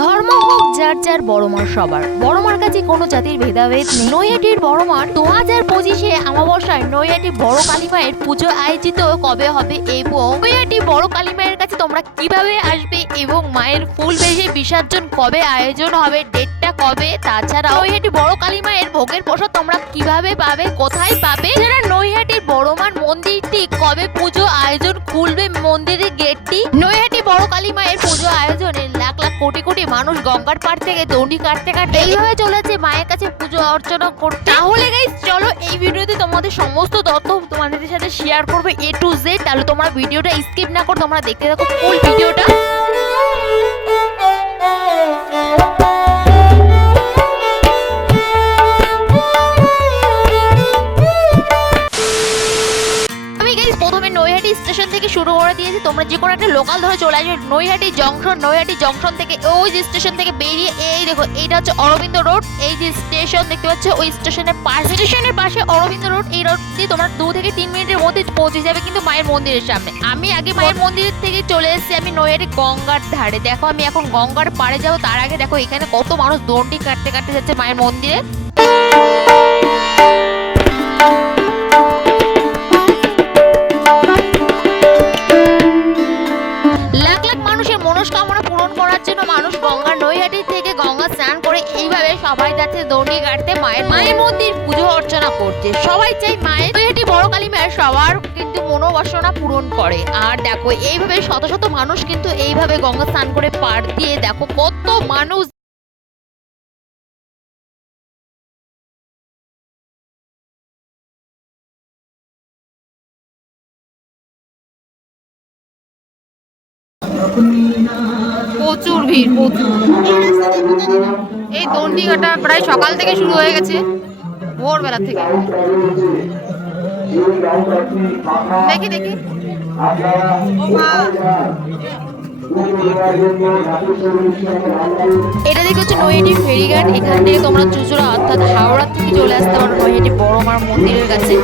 ধর্ম হোক, যার যার বড় মার সবার। বড় মার কাছে কোনো জাতির ভেদাভেদ নেই। নৈহাটির বড় মার দু হাজার পঁচিশে আমাবস্যায় নৈহাটি বড় কালী মায়ের পুজো আয়োজিত কবে হবে এবং নৈহাটি বড় কালী মায়ের কাছে তোমরা কীভাবে আসবে এবং মায়ের ফুল বেশে বিসর্জন কবে আয়োজন হবে ডেটটা কবে? তাছাড়া নৈহাটি বড় কালী মায়ের ভোগের প্রসাদ তোমরা কীভাবে পাবে, কোথায় পাবে? যারা নৈহাটির বড় মার মন্দিরটি কবে পুজো আয়োজন খুলবে মন্দিরের গেটটি নৈহাটি বড় কালী মায়ের পুজো আয়োজনে কোটি কোটি মানুষ গঙ্গার পাড় থেকে দৌনি কাটতে কাটতে এইভাবে চলেছে, মায়ের কাছে পুজো অর্চনা করতে। তাহলে গাইস চলো এই ভিডিওতে তোমাদের সমস্ত তথ্য তোমাদের সাথে শেয়ার করবে এ টু জেড তাহলে তোমরা ভিডিওটা স্কিপ না করো তোমরা দেখতে থাকো ফুল ভিডিওটা। স্টেশন থেকে শুরু করে দিয়েছি। তোমরা যে কোনো একটা লোকাল ধরে চলে আসবে। নৈহাটি জংশন নৈহাটি জংশন থেকে ওই যে স্টেশন থেকে বেরিয়ে এই দেখো এইটা হচ্ছে অরবিন্দ রোড এই যে স্টেশন দেখতে পাচ্ছ ওই স্টেশনের পাশে স্টেশনের পাশে অরবিন্দ রোড এই রোড দিয়ে তোমরা দু থেকে তিন মিনিটের মধ্যে পৌঁছে যাবে কিন্তু মায়ের মন্দিরের সামনে। আমি আগে মায়ের মন্দিরের থেকে চলে এসেছি আমি নৈহাটি গঙ্গার ধারে। দেখো আমি এখন গঙ্গার পাড়ে যাব। তার আগে দেখো এখানে কত মানুষ দণ্ডি কাটতে কাটতে যাচ্ছে মায়ের মন্দিরে। লাখ লাখ মানুষের মনস্কামনা পূরণ করার জন্য মানুষ গঙ্গা নৈহাটি থেকে গঙ্গা স্নান করে এইভাবে সবাই যাচ্ছে দণ্ডি কাটতে, মায়ের মায়ের মন্দির পুজো অর্চনা করছে। সবাই চাই মায়ের নৈহাটি বড় কালী মায়ের সবার কিন্তু মনোবাসনা পূরণ করে। আর দেখো, এইভাবে শত শত মানুষ কিন্তু এইভাবে গঙ্গা স্নান করে পার দিয়ে দেখো, কত মানুষ ভিড় প্রচুর এই দণ্ডিঘাটা প্রায় সকাল থেকে শুরু হয়ে গেছে ভোরবেলা থেকে। দেখি দেখি। এটা দেখে হচ্ছে নৈহাটি ফেরিঘাট। এখান থেকে তোমরা চুচুড়া অর্থাৎ হাওড়া থেকে চলে আসতে পারো নৈহাটি বড় মার মন্দিরের কাছে।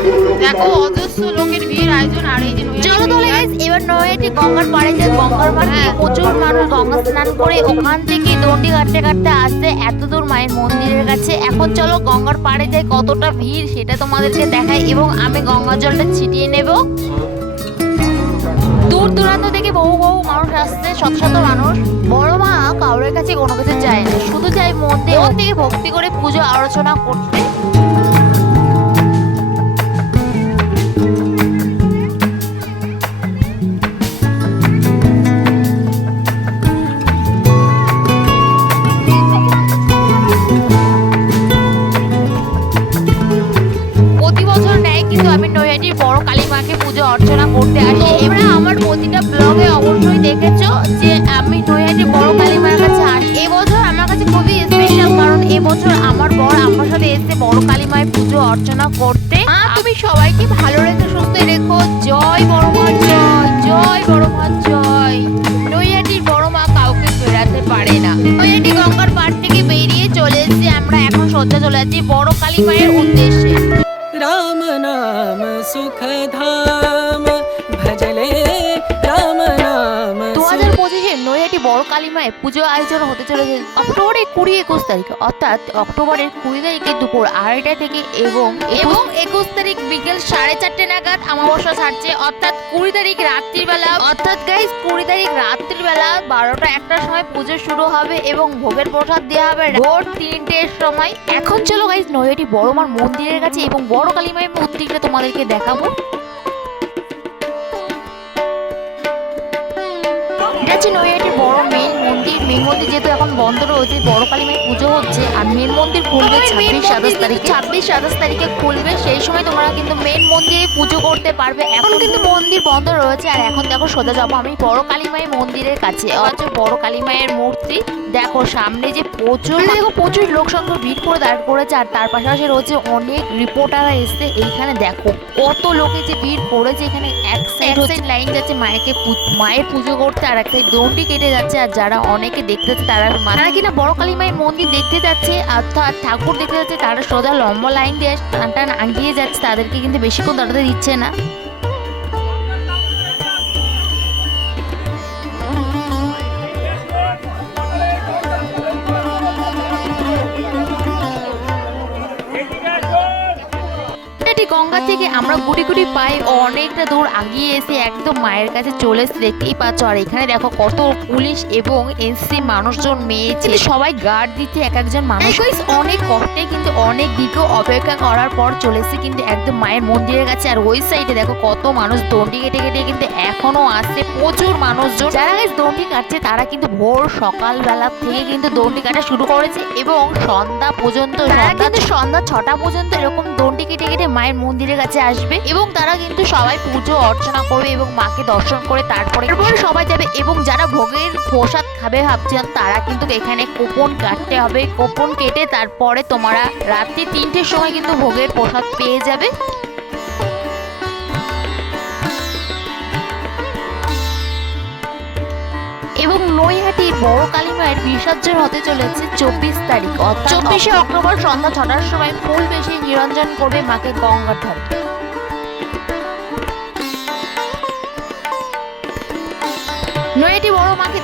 দেখো অজস্র লোকের ভিড় আয়োজন আর এই যে চলো তাহলে এবার নৈহাটি গঙ্গার পাড়ে যে গঙ্গার পাড়ে প্রচুর মানুষ গঙ্গা স্নান করে ওখান থেকে দণ্ডি কাটতে কাটতে আসছে এত দূর মায়ের মন্দিরের কাছে। এখন চলো গঙ্গার পাড়ে যাই কতটা ভিড় সেটা তোমাদেরকে দেখাই এবং আমি গঙ্গা জলটা ছিটিয়ে নেব। দূর দূরান্ত থেকে বহু বহু মানুষ আসছে, শত শত মানুষ। বড় মা কাউরের কাছে কোনো কিছু চায় না। শুধু চায় মন্দির মন থেকে ভক্তি করে পুজো আলোচনা করতে। পেরেছ যে আমি নৈহাটি বড় কালীমার কাছে আস এবছর আমার কাছে খুবই স্পেশাল কারণ এবছর আমার বড় আমার সাথে এসে বড় কালীমায় পুজো অর্চনা করতে। তুমি সবাইকে ভালো রেখে, সুস্থ রেখো। জয় বড় মা, জয় জয় বড় মা, জয়। নৈহাটির বড় মা কাউকে ফেরাতে পারে না। নৈহাটি গঙ্গার পাড় থেকে বেরিয়ে চলে এসেছি আমরা, এখন সদ্যা চলে যাচ্ছি বড় কালীমায়ের উদ্দেশ্যে। রাম নাম সুখধাম, ভজলে নৈহাটি বড় কালী মায়ের পুজো আয়োজন হতে চলেছে। অক্টোবরের কুড়ি একুশ তারিখে, অর্থাৎ অক্টোবরের কুড়ি তারিখে দুপুর আড়াইটা থেকে এবং এবং একুশ তারিখ বিকেল সাড়ে চারটে নাগাদ আমাবস্যা ছাড়ছে, অর্থাৎ কুড়ি তারিখ রাত্রিবেলা, অর্থাৎ গাইস কুড়ি তারিখ রাত্রিবেলা বারোটা একটার সময় পুজো শুরু হবে এবং ভোগের প্রসাদ দেওয়া হবে। ভোর তিনটের সময়। এখন চলো নৈহাটি বড় মার মন্দিরের কাছে এবং বড় কালী মায়ের মন্দিরটা তোমাদেরকে দেখাবো। এটা হচ্ছে নৈহাটি বড় মেন মন্দির মেন মন্দির যেহেতু এখন বন্ধ রয়েছে বড় কালী মায়ের পুজো হচ্ছে আর মেন মন্দির খুলবে ছাব্বিশ সাতাশ তারিখে। ছাব্বিশ সাতাশ তারিখে খুলবে সেই সময় তোমরা কিন্তু মেন মন্দিরে পুজো করতে পারবে। এখন কিন্তু মন্দির বন্ধ রয়েছে আর এখন দেখো সোজা যাব আমি বড় কালী মায়ের মন্দিরের কাছে। হচ্ছে বড় কালী মায়ের মূর্তি দেখো সামনে যে প্রচুর দেখো প্রচুর লোক সংখ্যা ভিড় করে দাঁড় করেছে আর তার পাশাপাশি রয়েছে অনেক রিপোর্টাররা এসছে এইখানে দেখো কত লোকে যে ভিড় করেছে এখানে। এক সাইড লাইন যাচ্ছে মায়েকে মায়ের পুজো করতে আর এক সাইড দণ্ডি কেটে যাচ্ছে আর যারা অনেকে দেখতে যাচ্ছে তারা তারা কিনা বড় কালী মায়ের মন্দির দেখতে যাচ্ছে, আর ঠাকুর দেখতে যাচ্ছে, তারা সোজা লম্বা লাইন দিয়ে টান টান আগিয়ে যাচ্ছে, তাদেরকে কিন্তু বেশিক্ষণ দাঁড়াতে দিচ্ছে না। গঙ্গা থেকে আমরা গুটি গুটি পাই অনেকটা দূর আগিয়ে এসে একদম মায়ের কাছে চলে এসে দেখতেই পাচ্ছ। আর এখানে দেখো কত পুলিশ এবং এনসি মানুষজন মেয়ে ছেলে সবাই গার্ড দিচ্ছে এক একজন মানুষ। অনেক কষ্টে কিন্তু অনেক দীর্ঘ অপেক্ষা করার পর চলে এসে কিন্তু একদম মায়ের মন্দিরের কাছে। আর ওই সাইডে দেখো কত মানুষ দণ্ডি কেটে কেটে কিন্তু এখনও আসছে। প্রচুর মানুষজন। যারা গাইস দণ্ডি কাটছে তারা কিন্তু ভোর সকালবেলা থেকে কিন্তু দণ্ডি কাটা শুরু করেছে এবং সন্ধ্যা পর্যন্ত সন্ধ্যা ছটা পর্যন্ত এরকম দণ্ডি কেটে কেটে মায়ের মন্দিরের কাছে আসবে এবং তারা কিন্তু সবাই পুজো অর্চনা করবে এবং মাকে দর্শন করে তারপরে তারপরে সবাই যাবে এবং যারা ভোগের প্রসাদ খাবে ভাবছেন তারা কিন্তু এখানে কোপন কাটতে হবে। কোপন কেটে তারপরে তোমরা রাত্রি তিনটের সময় কিন্তু ভোগের প্রসাদ পেয়ে যাবে। এবং নৈহাটি বড় কালী মায়ের বিসর্জন হতে চলেছে চব্বিশ তারিখ চব্বিশে অক্টোবর। সন্ধ্যা ছটার সময় ফুল বেশি নিরঞ্জন করবে মাকে গঙ্গার ধারে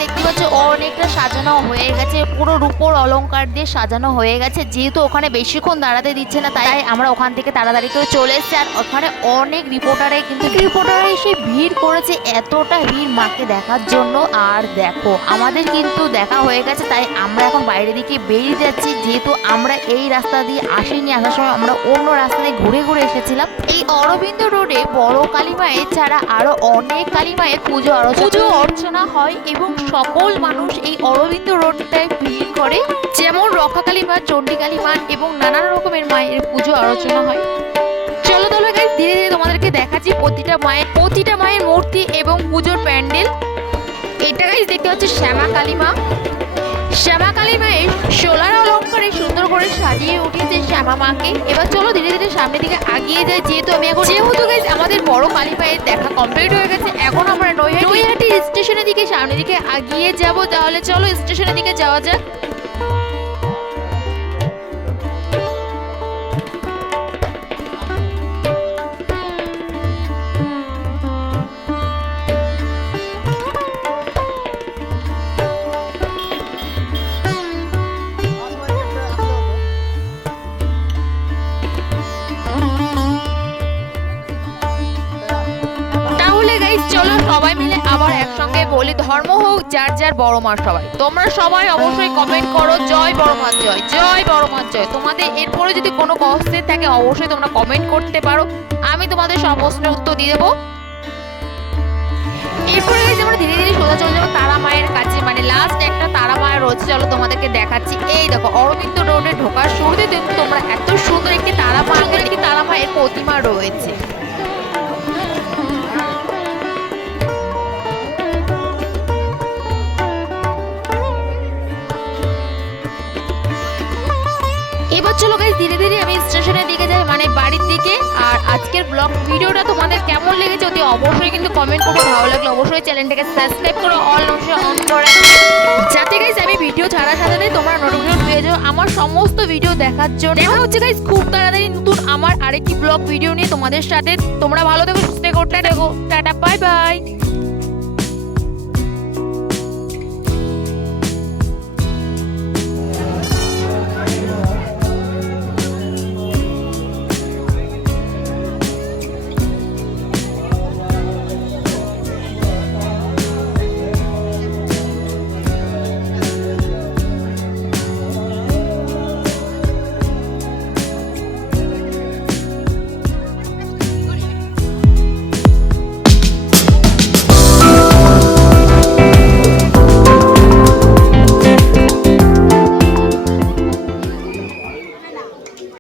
দেখতে পাচ্ছ অনেকটা সাজানো হয়ে গেছে। পুরো রূপোর অলংকার দিয়ে সাজানো হয়ে গেছে। যেহেতু ওখানে বেশিক্ষণ দাঁড়াতে দিচ্ছে না তাই আমরা ওখান থেকে তাড়াতাড়ি করে চলে এসেছি। আর ওখানে অনেক রিপোর্টারে কিন্তু রিপোর্টাররা এসে ভিড় করেছে এতটা ভিড় মাকে দেখার জন্য। আর দেখো আমাদের কিন্তু দেখা হয়ে গেছে তাই আমরা এখন বাইরে দিকে বেরিয়ে যাচ্ছি। যেহেতু আমরা এই রাস্তা দিয়ে আসিনি আসার সময় আমরা অন্য রাস্তা দিয়ে ঘুরে ঘুরে এসেছিলাম। এই অরবিন্দ রোডে বড় কালী মায়ের ছাড়া আরও অনেক কালী মায়ের পুজো পুজো অর্চনা হয় এবং সকল মানুষ এই অরবিন্দ রোডটায় ভিড় করে, যেমন রক্ষাকালী মা, চণ্ডীকালী মা এবং নানান রকমের মায়ের পুজো আলোচনা হয়। চলো তাহলে গাইজ ধীরে ধীরে তোমাদেরকে দেখাচ্ছি প্রতিটা মায়ের প্রতিটা মায়ের মূর্তি এবং পুজোর প্যান্ডেল। এটা গাইজ দেখতে হচ্ছে শ্যামা কালী মা। শ্যামা কালী মায়ের সোলার অলঙ্কারে সুন্দর করে সাজিয়ে উঠিয়েছে শ্যামা মাকে। এবার চলো ধীরে ধীরে সামনের দিকে আগিয়ে যাই যেহেতু আমি এখন যেহেতু গেছি আমাদের বড় কালী মায়ের দেখা কমপ্লিট হয়ে গেছে এখন আমরা নৈহাটি নৈহাটি স্টেশনের দিকে সামনের দিকে আগিয়ে যাব। তাহলে চলো স্টেশনের দিকে যাওয়া যাক। সবাই মিলে আবার একসঙ্গে বলি ধর্ম হোক, যার যার বড় মা সবাই। তোমরা সবাই অবশ্যই কমেন্ট করো, জয় বড় মার জয় জয় বড় মার জয়। তোমাদের এরপরে যদি কোনো কোশ্চেন থাকে, অবশ্যই তোমরা কমেন্ট করতে পারো। আমি তোমাদের সব প্রশ্নের উত্তর দিয়ে দেবো। এরপরে গাইজ আমরা ধীরে ধীরে সোজা চলে যাব তারা মায়ের কাছে। মানে লাস্ট একটা তারা মায়ের রয়েছে, চলো তোমাদেরকে দেখাচ্ছি। এই দেখো, অরবিন্দ রোডে ঢোকার শুরুতে দেখো তোমরা এত সুন্দর একটি তারা মা তারা মায়ের প্রতিমা রয়েছে। ধীরে ধীরে আমি স্টেশনের দিকে যাই মানে বাড়ির দিকে। আর আজকের ব্লগ ভিডিওটা তোমাদের কেমন লেগেছে অতি অবশ্যই কিন্তু কমেন্ট করে, ভালো লাগলে অবশ্যই চ্যানেলটাকে সাবস্ক্রাইব করো অল অবশ্যই অন করে যাতে গাইজ আমি ভিডিও ছাড়ার সাথে সাথে তোমরা নোটিফিকেশন পেয়ে যাও, আমার সমস্ত ভিডিও দেখার জন্য। দেখা হচ্ছে গাইজ খুব তাড়াতাড়ি নতুন আমার আরেকটি ব্লগ ভিডিও নিয়ে তোমাদের সাথে। তোমরা ভালো থেকো, সুস্থ থেকো, টাটা বাই বাই